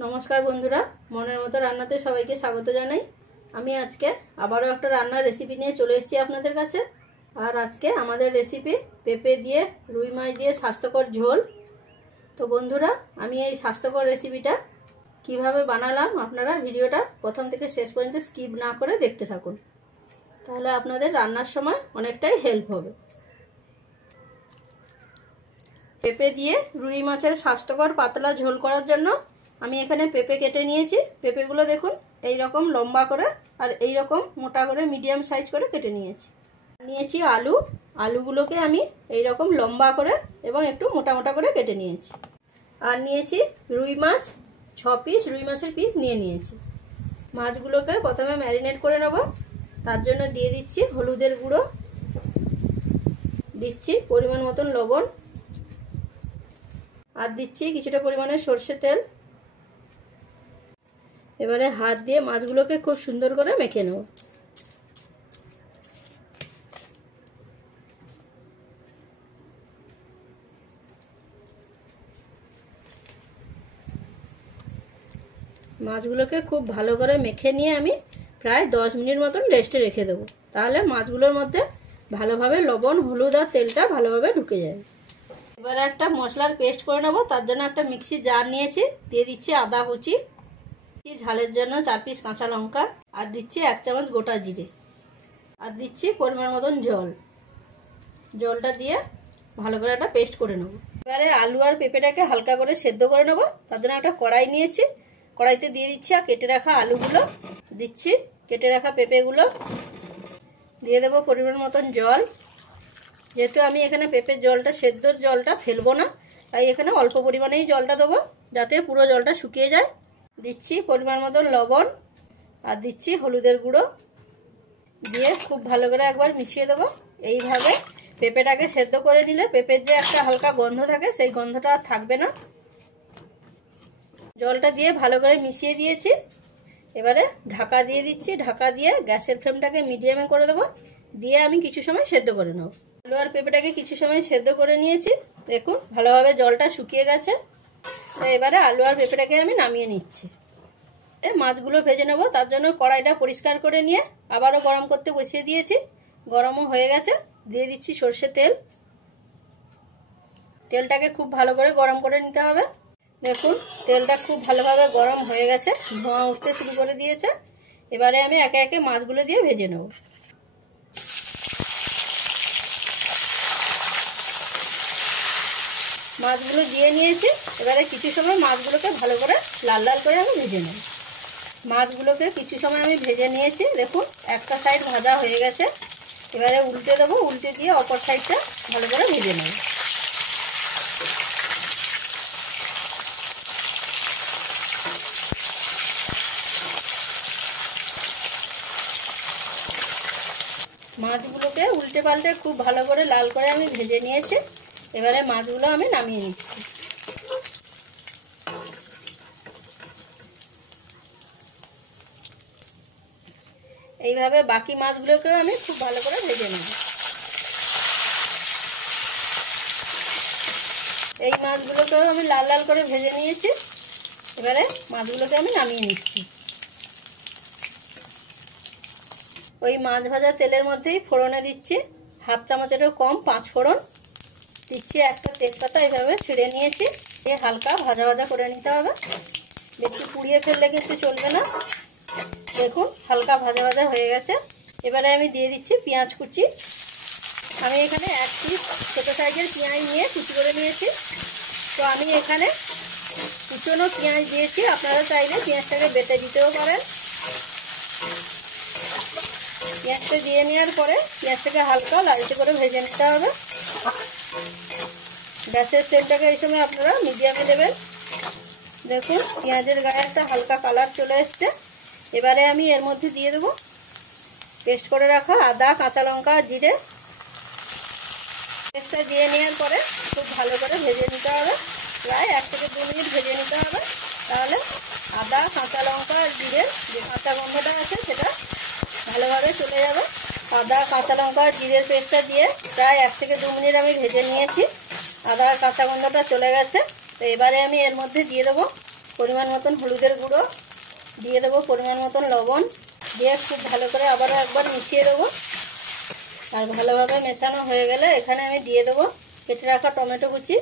नमस्कार बंधुरा मनेर मतो रान्नाते सबाइके स्वागत जानाई। आमी आजके आबारो एकटा रान्नार रेसिपि निये चले एसेछि आपनादेर काछे। और आजके आमादेर रेसिपि पेঁপে दिए रुई माछ दिए स्वास्थ्यकर झोल। तो बंधुरा आमी एई स्वास्थ्यकर रेसिपिटा किभाबे बानालाम आपनारा भिडियोटा प्रथम थेके शेष पर्यन्त स्किप ना करे देखते थाकुन, ताहले आपनादेर रान्नार समय अनेकटाई हेल्प होबे। पेঁপে दिए रुई माछेर स्वास्थ्यकर पातला झोल करार जन्य আমি এখানে পেঁপে কেটে নিয়েছি। পেঁপেগুলো দেখুন এই রকম লম্বা করে আর এই রকম মোটা করে মিডিয়াম সাইজ করে কেটে নিয়েছি। নিয়েছি আলু, আলুগুলোকে আমি এই রকম লম্বা করে এবং একটু মোটা মোটা করে কেটে নিয়েছি। আর নিয়েছি রুই মাছ, 6 পিস রুই মাছের পিস নিয়েছি। মাছগুলোকে প্রথমে ম্যারিনেট করে নেব। তার জন্য দিয়ে দিচ্ছি হলুদের গুঁড়ো, দিচ্ছি পরিমাণ মতন লবণ, আর দিচ্ছি কিছুটা পরিমাণে সরষের তেল। এবারে হাত দিয়ে মাছগুলোকে খুব সুন্দর করে মেখে নেব। মাছগুলোকে খুব ভালো করে মেখে নিয়ে আমি প্রায় 10 মিনিট মতন রেস্টে রেখে দেব। তাহলে মাছগুলোর মধ্যে ভালোভাবে লবণ, হলুদ আর তেলটা ভালোভাবে ঢুকে যাবে। এবারে একটা মশলার পেস্ট করে নেব। তার জন্য একটা মিক্সি জার নিয়েছি, দিয়ে দিচ্ছি আদা কুচি, ঝালের জন্য 4 পিস কাঁচা লঙ্কা, আর দিচ্ছি 1 চামচ গোটা জিরে, আর দিচ্ছি পরিমাণ মতন জল। জলটা দিয়ে ভালো করে একটা পেস্ট করে নেব। এবারে আলু আর পেঁপেটাকে হালকা করে সেদ্ধ করে নেব। তার জন্য একটা কড়াই নিয়েছি, কড়াইতে দিয়ে দিচ্ছি আর কেটে রাখা আলুগুলো, দিচ্ছি কেটে রাখা পেঁপেগুলো, দিয়ে দেবো পরিমাণ মতন জল। যেহেতু আমি এখানে পেঁপের জলটা, সেদ্ধর জলটা ফেলবো না, তাই এখানে অল্প পরিমাণেই জলটা দেবো যাতে পুরো জলটা শুকিয়ে যায়। দিচ্ছি পরিমাণ মতন লবণ আর দিচ্ছি হলুদের গুঁড়ো, দিয়ে খুব ভালো করে একবার মিশিয়ে দেবো। এইভাবে পেঁপেটাকে সেদ্ধ করে নিলে পেঁপের যে একটা হালকা গন্ধ থাকে সেই গন্ধটা আর থাকবে না। জলটা দিয়ে ভালো করে মিশিয়ে দিয়েছি। এবারে ঢাকা দিয়ে দিচ্ছি, ঢাকা দিয়ে গ্যাসের ফ্লেমটাকে মিডিয়ামে করে দেবো, দিয়ে আমি কিছু সময় সেদ্ধ করে নেব। আলু আর পেঁপেটাকে কিছু সময় সেদ্ধ করে নিয়েছি, দেখুন ভালোভাবে জলটা শুকিয়ে গেছে। এবারে আলু আর পেঁপেটাকে আমি নামিয়ে নিচ্ছি। মাছগুলো ভেজে নেব। তার জন্য কড়াইটা পরিষ্কার করে নিয়ে আবারও গরম করতে বসিয়ে দিয়েছি। গরমও হয়ে গেছে, দিয়ে দিচ্ছি সরষের তেল। তেলটাকে খুব ভালো করে গরম করে নিতে হবে। দেখুন তেলটা খুব ভালোভাবে গরম হয়ে গেছে, ধোঁয়া উঠতে শুরু করে দিয়েছে। এবারে আমি একে একে মাছগুলো দিয়ে ভেজে নেব। মাছগুলো দিয়ে নিয়েছি। এবারে কিছু সময় মাছগুলোকে ভালো করে লাল লাল করে আমি ভেজে নেব। মাছগুলোকে কিছু সময় আমি ভেজে নিয়েছি, দেখুন একটা সাইড ভাজা হয়ে গেছে। এবারে উল্টে দেবো, উল্টে দিয়ে অপর সাইডটা ভালো করে ভেজে নেব। মাছগুলোকে উল্টে পাল্টে খুব ভালো করে লাল করে আমি ভেজে নিয়েছি। এবারে মাছগুলো আমি নামিয়ে নিচ্ছি। এইভাবে বাকি মাছগুলোকেও আমি খুব ভালো করে ভেজে নেব। এই মাছগুলোকেও আমি লাল লাল করে ভেজে নিয়েছি। এবারে মাছগুলোকে আমি নামিয়ে নিচ্ছি। ওই মাছ ভাজা তেলের মধ্যেই ফোড়নে দিচ্ছি 1/2 চামচেরও কম 5 ফোড়ন, দিচ্ছি একটা তেজপাতা এইভাবে ছিঁড়ে নিয়েছি। দিয়ে হালকা ভাজা ভাজা করে নিতে হবে, বেশি পুড়িয়ে ফেললে কিন্তু চলবে না। দেখুন হালকা ভাজা ভাজা হয়ে গেছে। এবারে আমি দিয়ে দিচ্ছি পেঁয়াজ কুচি। আমি এখানে 1 পিস ছোটো সাইজের পেঁয়াজ নিয়ে কুচি করে নিয়েছি। তো আমি এখানে কুচনো পেঁয়াজ দিয়েছি, আপনারা চাইলে পেঁয়াজটাকে বেটে দিতেও পারেন। পেঁয়াজটা দিয়ে নেওয়ার পরে পেঁয়াজটাকে হালকা লালচে করে ভেজে নিতে হবে। গ্যাসের ফ্লেমটাকে এই সময় আপনারা মিডিয়ামে দেবেন। দেখুন পেঁয়াজের গায়ে একটা হালকা কালার চলে এসছে। এবারে আমি এর মধ্যে দিয়ে দেবো পেস্ট করে রাখা আদা, কাঁচা লঙ্কা আর জিরে। পেস্টটা দিয়ে নেওয়ার পরে খুব ভালো করে ভেজে নিতে হবে, প্রায় 1 থেকে 2 মিনিট ভেজে নিতে হবে। তাহলে আদা, কাঁচা লঙ্কা আর জিরের যে কাঁচা গন্ধটা আছে সেটা ভালোভাবে চলে যাবে। আদা, কাঁচা লঙ্কা আর জিরের পেস্টটা দিয়ে প্রায় 1 থেকে 2 মিনিট আমি ভেজে নিয়েছি। আদা আর কাঁচা গন্ধটা চলে গেছে। তো এবারে আমি এর মধ্যে দিয়ে দেবো পরিমাণ মতন হলুদের গুঁড়ো, দিয়ে দেবো পরিমাণ মতন লবণ, দিয়ে খুব ভালো করে আবারও একবার মিশিয়ে দেবো। আর ভালোভাবে মেশানো হয়ে গেলে এখানে আমি দিয়ে দেবো কেটে রাখা টমেটো কুচি।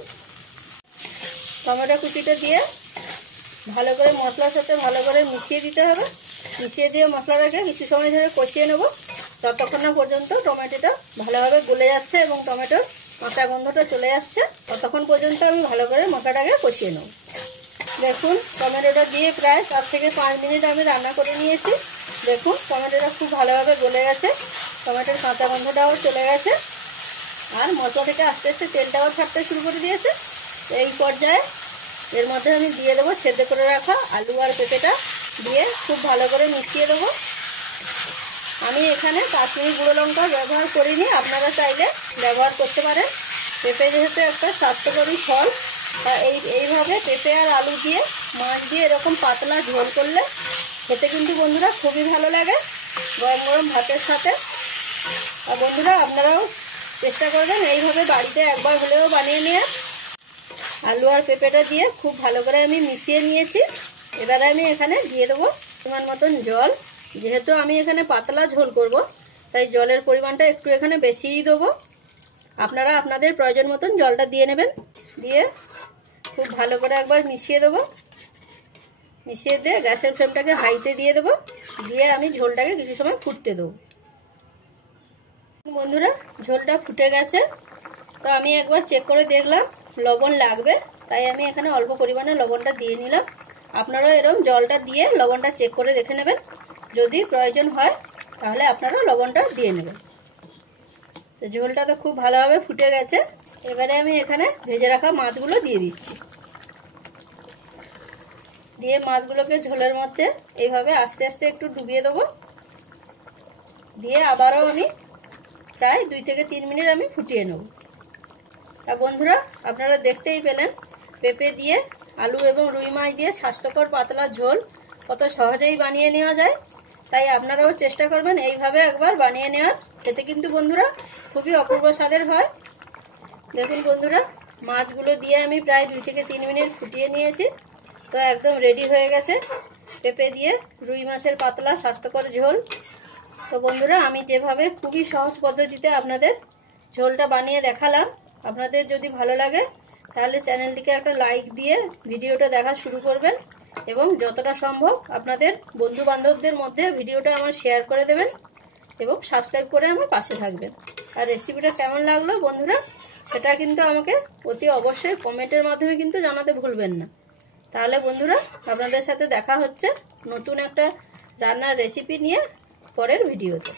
টমেটো কুচিটা দিয়ে ভালো করে মশলার সাথে ভালো করে মিশিয়ে দিতে হবে। মিশিয়ে দিয়ে মশলাটাকে কিছু সময় ধরে কষিয়ে নেব, ততক্ষণ না পর্যন্ত টমেটোটা ভালোভাবে গলে যাচ্ছে এবং টমেটোর কাঁচা গন্ধটা চলে যাচ্ছে, ততক্ষণ পর্যন্ত আমি ভালো করে মশলাটাকে কষিয়ে নেব। দেখুন টমেটোটা দিয়ে প্রায় 4 থেকে 5 মিনিট আমি রান্না করে নিয়েছি। দেখুন টমেটোটা খুব ভালোভাবে গলে গেছে, টমেটোর কাঁচা গন্ধটাও চলে গেছে, আর মশলা থেকে আস্তে আস্তে তেলটাও ছাড়তে শুরু করে দিয়েছে। এই পর্যায়ে এর মধ্যে আমি দিয়ে দেবো সেদ্ধ করে রাখা আলু আর পেঁপেটা, দিয়ে খুব ভালো করে মিশিয়ে দেবো। আমি এখানে কাশ্মীরি গুঁড়ো লঙ্কা ব্যবহার করিনি, আপনারা চাইলে ব্যবহার করতে পারেন। পেঁপে যেহেতু একটা স্বাস্থ্যকরী ফল, তা এইভাবে পেঁপে আর আলু দিয়ে মাছ দিয়ে এরকম পাতলা ঝোল করলে খেতে কিন্তু বন্ধুরা খুবই ভালো লাগে গরম গরম ভাতের সাথে। আর বন্ধুরা আপনারাও চেষ্টা করবেন এইভাবে বাড়িতে একবার হলেও বানিয়ে নিয়ে। আলু আর পেঁপেটা দিয়ে খুব ভালো করে আমি মিশিয়ে নিয়েছি। এবারে আমি এখানে দিয়ে দেবো পরিমাণ মতন জল। যেহেতু আমি এখানে পাতলা ঝোল করব, তাই জলের পরিমাণটা একটু এখানে বেশিই দেবো। আপনারা আপনাদের প্রয়োজন মতন জলটা দিয়ে নেবেন। দিয়ে খুব ভালো করে একবার মিশিয়ে দেবো। মিশিয়ে দিয়ে গ্যাসের ফ্লেমটাকে হাইতে দিয়ে দেবো, দিয়ে আমি ঝোলটাকে কিছু সময় ফুটতে দেবো। বন্ধুরা ঝোলটা ফুটে গেছে, তো আমি একবার চেক করে দেখলাম লবণ লাগবে, তাই আমি এখানে অল্প পরিমাণে লবণটা দিয়ে নিলাম। আপনারাও এরকম জলটা দিয়ে লবণটা চেক করে দেখে নেবেন, যদি প্রয়োজন হয় তাহলে আপনারা লবণটা দিয়ে নেবেন। তো ঝোলটা তো খুব ভালোভাবে ফুটে গেছে। এবারে আমি এখানে ভেজে রাখা মাছগুলো দিয়ে দিচ্ছি। দিয়ে মাছগুলোকে ঝোলের মধ্যে এইভাবে আস্তে আস্তে একটু ডুবিয়ে দেবো। দিয়ে আবারও আমি প্রায় 2 থেকে 3 মিনিট আমি ফুটিয়ে নেব। তা বন্ধুরা আপনারা দেখতেই পেলেন পেঁপে দিয়ে আলু এবং রুই মাছ দিয়ে স্বাস্থ্যকর পাতলা ঝোল কত সহজেই বানিয়ে নেওয়া যায়। তাই আপনারাও চেষ্টা করবেন এইভাবে একবার বানিয়ে নেওয়ার। খেতে কিন্তু বন্ধুরা খুবই অপূর্ব স্বাদের হয়। দেখুন বন্ধুরা মাছগুলো দিয়ে আমি প্রায় 2 থেকে 3 মিনিট ফুটিয়ে নিয়েছি। তো একদম রেডি হয়ে গেছে পেঁপে দিয়ে রুই মাছের পাতলা স্বাস্থ্যকর ঝোল। তো বন্ধুরা আমি যেভাবে খুবই সহজ পদ্ধতিতে আপনাদের ঝোলটা বানিয়ে দেখালাম, আপনাদের যদি ভালো লাগে তাহলে চ্যানেলটিকে একটা লাইক দিয়ে ভিডিওটা দেখা শুরু করবেন এবং যতটা সম্ভব আপনাদের বন্ধু বান্ধবদের মধ্যে ভিডিওটা আমার শেয়ার করে দেবেন এবং সাবস্ক্রাইব করে আমার পাশে থাকবেন। আর রেসিপিটা কেমন লাগলো বন্ধুরা সেটা কিন্তু আমাকে অতি অবশ্যই কমেন্টের মাধ্যমে কিন্তু জানাতে ভুলবেন না। তাহলে বন্ধুরা আপনাদের সাথে দেখা হচ্ছে নতুন একটা রান্নার রেসিপি নিয়ে পরের ভিডিওতে।